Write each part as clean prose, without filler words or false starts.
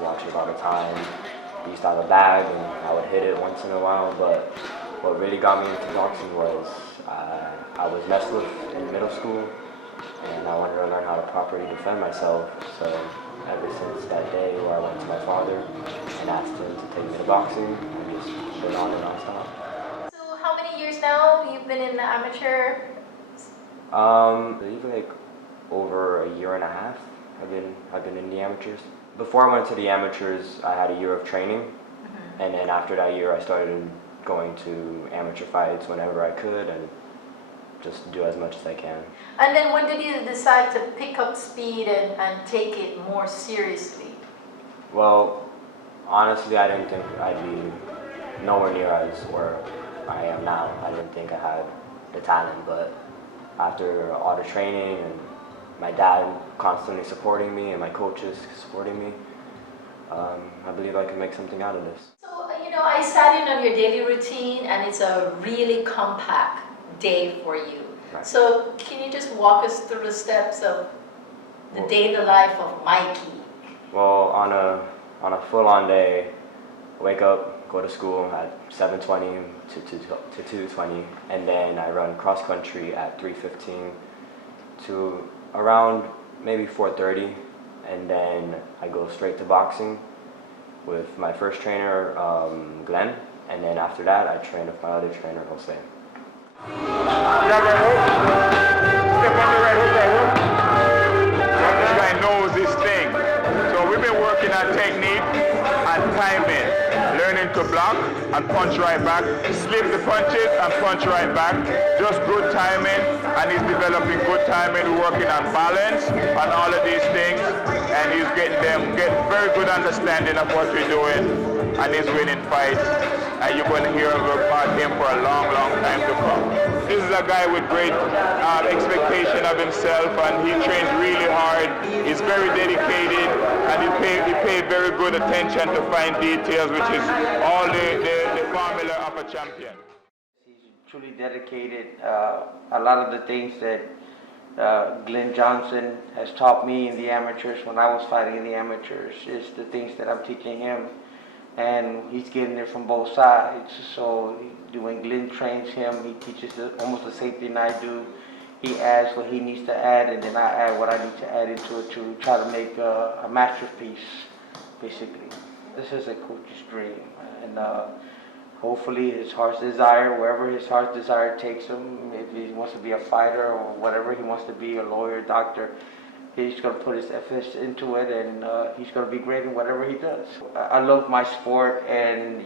to watch it all the time. We used to have a bag and I would hit it once in a while, but what really got me into boxing was I was messed with in middle school and I wanted to learn how to properly defend myself. So ever since that day where I went to my father and asked him to take me to boxing, I've just been on and non-stop. So how many years now you've been in the amateur? I believe like over a year and a half. I've been in the amateurs. Before I went to the amateurs, I had a year of training, and then after that year, I started going to amateur fights whenever I could, and just do as much as I can. And then when did you decide to pick up speed and take it more seriously? Well, honestly, I didn't think I'd be nowhere near as where I am now. I didn't think I had the talent, but after all the training and my dad constantly supporting me and my coaches supporting me, I believe I can make something out of this. So, I sat in on your daily routine and it's a really compact day for you. Right. So can you just walk us through the steps of the daily life of Mikey? Well, on a full-on day, wake up, go to school at 7:20 to 2:20, and then I run cross country at 3:15 to around maybe 4:30, and then I go straight to boxing with my first trainer, Glen, and then after that I train with my other trainer, Jose. This guy knows his thing. So we've been working on technique and timing, learning to block and punch right back, slip the punches and punch right back. Just good timing, and he's developing good timing. We're working on balance and all of these things, and he's getting very good understanding of what we're doing, and he's winning fights. And you're going to hear about him for a long, long time to come. This is a guy with great expectation of himself, and he trains really hard. He's very dedicated, and he pays very good attention to fine details, which is all the formula of a champion. He's truly dedicated. A lot of the things that Glen Johnson has taught me in the amateurs when I was fighting in the amateurs is the things that I'm teaching him. And he's getting it from both sides. So when Glen trains him, he teaches almost the same thing I do. He adds what he needs to add, and then I add what I need to add into it to try to make a masterpiece, basically. This is a coach's dream, and hopefully his heart's desire, wherever his heart's desire takes him, if he wants to be a fighter or whatever he wants to be, a lawyer, doctor, he's going to put his efforts into it, and he's going to be great in whatever he does. I love my sport, and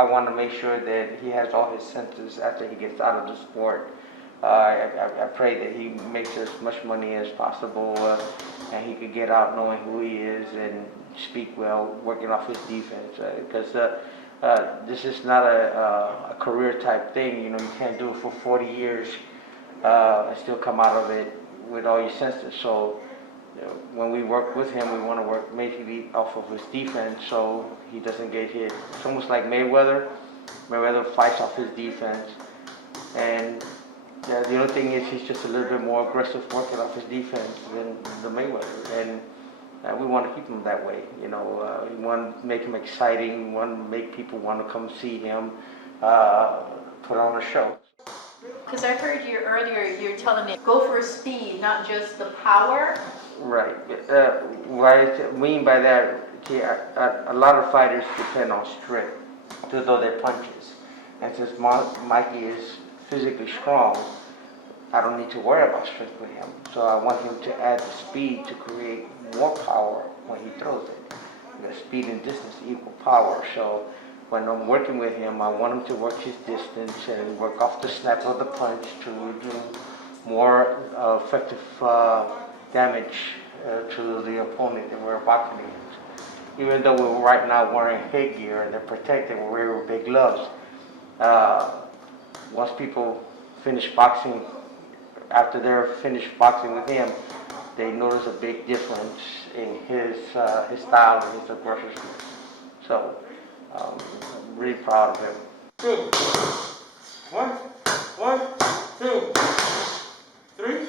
I want to make sure that he has all his senses after he gets out of the sport. I pray that he makes as much money as possible, and he could get out knowing who he is and speak well, working off his defense. Because this is not a career type thing. You can't do it for 40 years and still come out of it with all your senses. So when we work with him, we want to work basically off of his defense so he doesn't get hit. It's almost like Mayweather. Mayweather fights off his defense, and the only thing is he's just a little bit more aggressive working off his defense than the Mayweather, and we want to keep him that way. We want to make him exciting. We want to make people want to come see him put on a show. Because I heard you earlier, you're telling me go for speed, not just the power. Right. What I mean by that, a lot of fighters depend on strength to throw their punches. And since Mikey is physically strong, I don't need to worry about strength with him. So I want him to add the speed to create more power when he throws it. Because speed and distance equal power. So when I'm working with him, I want him to work his distance and work off the snap of the punch to do more effective damage to the opponent that we're boxing against. Even though we're right now wearing headgear and they're protected, we're wearing big gloves. Once people finish boxing, after they're finished boxing with him, they notice a big difference in his style and his aggression. So I'm really proud of him. 2, 1, 1, 2, 3,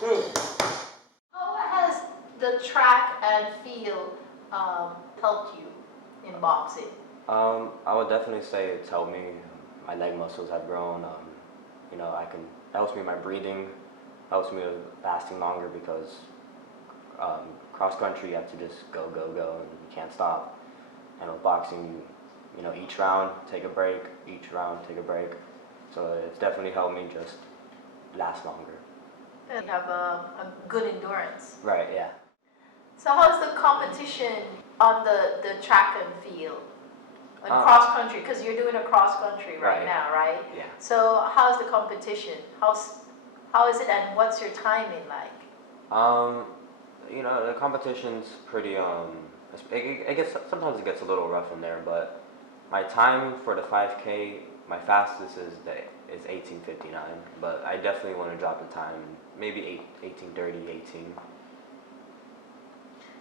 2. How has the track and field helped you in boxing? I would definitely say it's helped me. My leg muscles have grown. You know, it helps me with my breathing, helps me with lasting longer because cross country you have to just go, go, go, and you can't stop. And with boxing, you know, each round take a break, each round take a break. So it's definitely helped me just last longer. You have a good endurance. Right, yeah. So how's the competition on the track and field? And cross country, because you're doing a cross country right now, right? Yeah. So how's the competition? How is it, and what's your timing like? You know, the competition's pretty it gets sometimes it gets a little rough in there, but my time for the 5K, my fastest is 18:59, but I definitely want to drop the time, maybe 18:30, 18.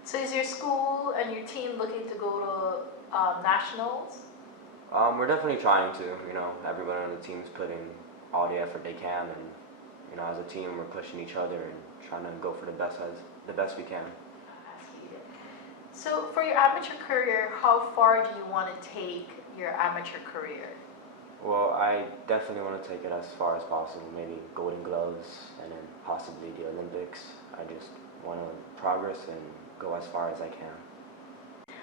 So is your school and your team looking to go to nationals? We're definitely trying to. You know, everyone on the team's putting all the effort they can, and you know, as a team, we're pushing each other and trying to go for the best we can. So for your amateur career, how far do you want to take your amateur career? Well, I definitely want to take it as far as possible, maybe Golden Gloves and then possibly the Olympics. I just want to progress and go as far as I can.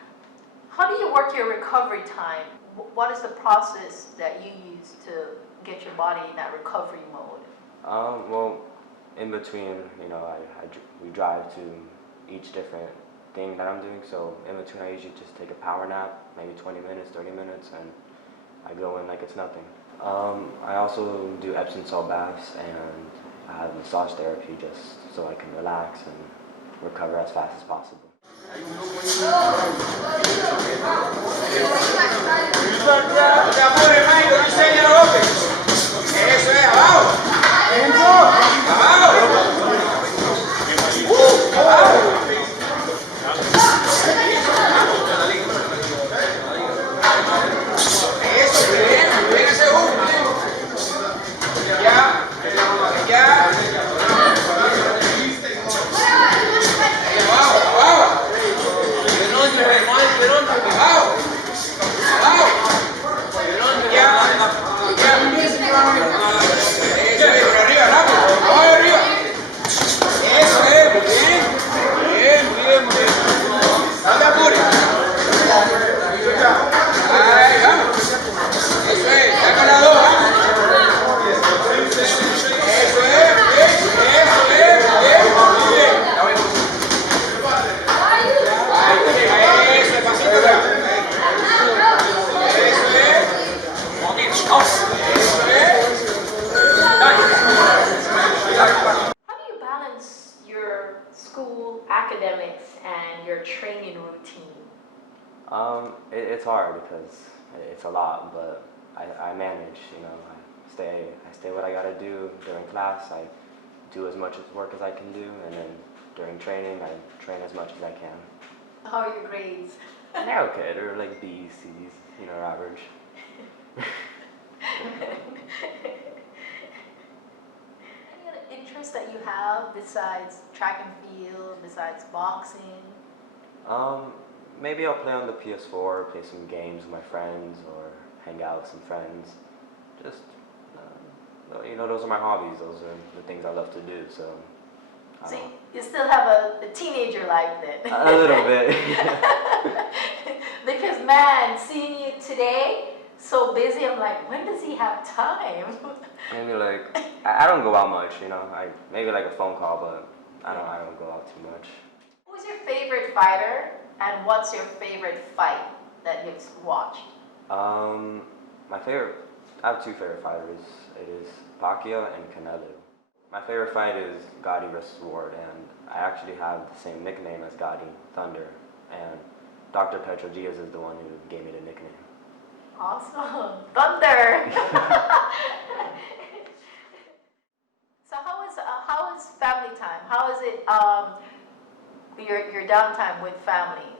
How do you work your recovery time? What is the process that you use to get your body in that recovery mode? Well, in between, you know, we drive to each different thing that I'm doing. So in between, I usually just take a power nap, maybe 20 minutes, 30 minutes, and I go in like it's nothing. I also do Epsom salt baths, and I have massage therapy just so I can relax and recover as fast as possible. Academics and your training routine? It's hard because it's a lot, but I manage. You know, I stay what I gotta do during class. I do as much work as I can do, and then during training, I train as much as I can. How are your grades? They're okay. They're like B's, C's, you know, average. Any other interests that you have besides track and field, besides boxing? Maybe I'll play on the PS4, play some games with my friends, or hang out with some friends. Just, you know, those are my hobbies. Those are the things I love to do. So. So you still have a teenager life then? A little bit. Because man, seeing you today, so busy, I'm like, when does he have time? Maybe like, I don't go out much, you know. Maybe like a phone call, but I don't go out too much. Who's your favorite fighter, and what's your favorite fight that you've watched? I have two favorite fighters. It is Pacquiao and Canelo. My favorite fight is Gotti versus Ward, and I actually have the same nickname as Gotti, Thunder, and Dr. Petrogias is the one who gave me the nickname. Awesome, Thunder! So how is family time? How is it your downtime with family?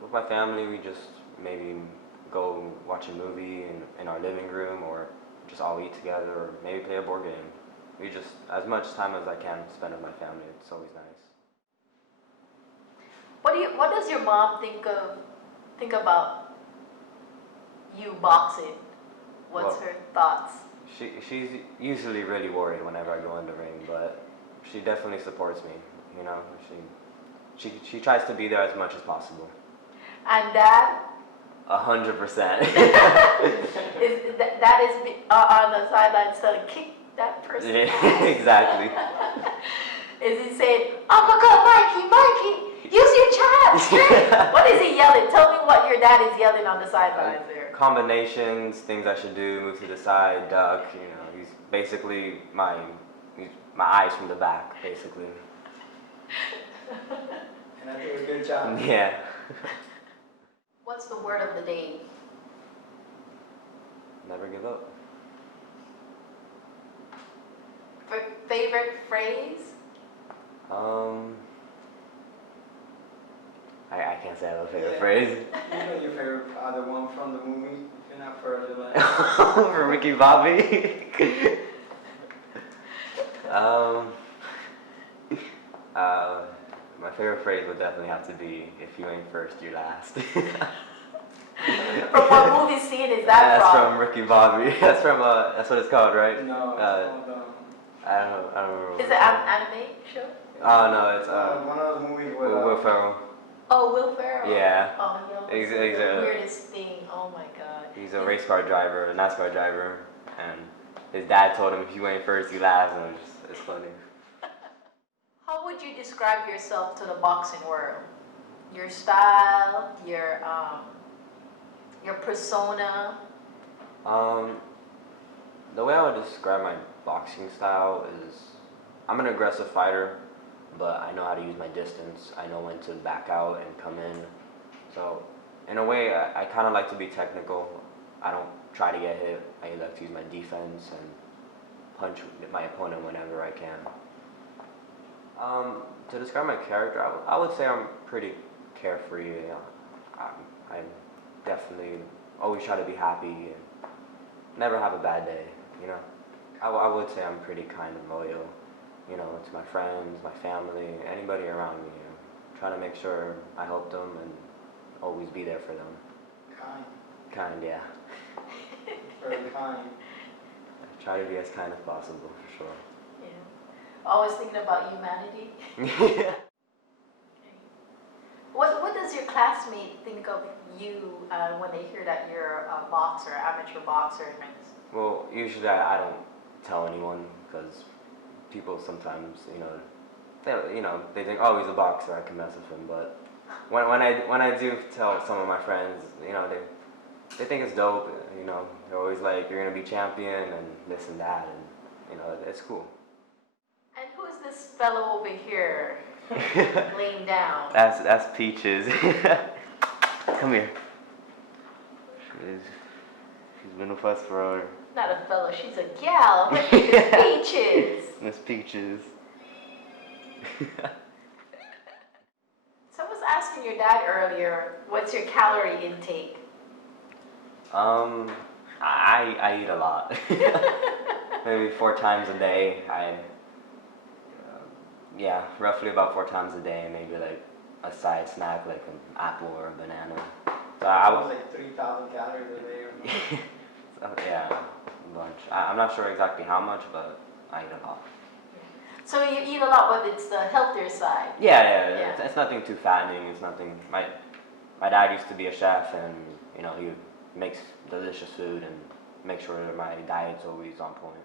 With my family, we just maybe go watch a movie in our living room, or just all eat together, or maybe play a board game. We just, as much time as I can, spend with my family. It's always nice. What do What does your mom think about you boxing? What's Well, her thoughts? she's usually really worried whenever I go in the ring, but she definitely supports me. You know, she tries to be there as much as possible. And Dad 100%. that is on the sidelines telling kick that person. Yeah, exactly. Is he saying, "Oh my God, Mikey, use your chest"? What is he yelling? Tell me what your dad is yelling on the sidelines there. Combinations, things I should do, move to the side, duck. You know, he's basically my eyes from the back, basically. And I do a good job. Yeah. What's the word of the day? Never give up. Favorite phrase? I can't say I have a favorite phrase. You know your favorite other one from the movie? If you're not further like. For Ricky Bobby. My favorite phrase would definitely have to be, "If you ain't first, you're last." From what movie scene is that That's from? from Ricky Bobby. That's from that's what it's called, right? No, it's called, I don't remember. Is it an anime show? Oh no, it's one of those movies with Will Ferrell. Oh, Will Ferrell. Yeah. Oh, yo, He's it's the a- weirdest thing. Oh my God. He's a race car driver, a NASCAR driver, and his dad told him, "If you ain't first, you last." And it's funny. How would you describe yourself to the boxing world? Your style, your persona. The way I would describe my boxing style is, I'm an aggressive fighter, but I know how to use my distance. I know when to back out and come in. So, in a way, I kind of like to be technical. I don't try to get hit. I like to use my defense and punch my opponent whenever I can. To describe my character, I would say I'm pretty carefree. I definitely always try to be happy and never have a bad day, you know. I would say I'm pretty kind and loyal, you know, to my friends, my family, anybody around me, you know. Trying to make sure I help them and always be there for them. Kind. Kind, yeah. Very kind. I try to be as kind as possible, for sure. Yeah. Always thinking about humanity. Yeah. What does your classmate think of you when they hear that you're a boxer, amateur boxer? Well, usually I don't tell anyone because people sometimes, they think, "Oh, he's a boxer, I can mess with him." But when I do tell some of my friends, you know, they think it's dope. You know, they're always like, "You're gonna be champion," and this and that, and you know, it's cool. And who is this fellow over here laying down? That's Peaches. Come here. She's been with us for Not a fellow, she's a gal. Her name is Peaches. Miss Peaches. So I was asking your dad earlier, what's your calorie intake? I eat a lot. Maybe 4 times a day. Yeah, roughly about 4 times a day. Maybe like a side snack, like an apple or a banana. So I was was like 3,000 calories a day or something. so, yeah, a bunch. I'm not sure exactly how much, but I eat a lot. So you eat a lot, but it's the healthier side. Yeah. It's nothing too fattening. It's nothing. My dad used to be a chef, and you know he makes delicious food and makes sure my diet's always on point.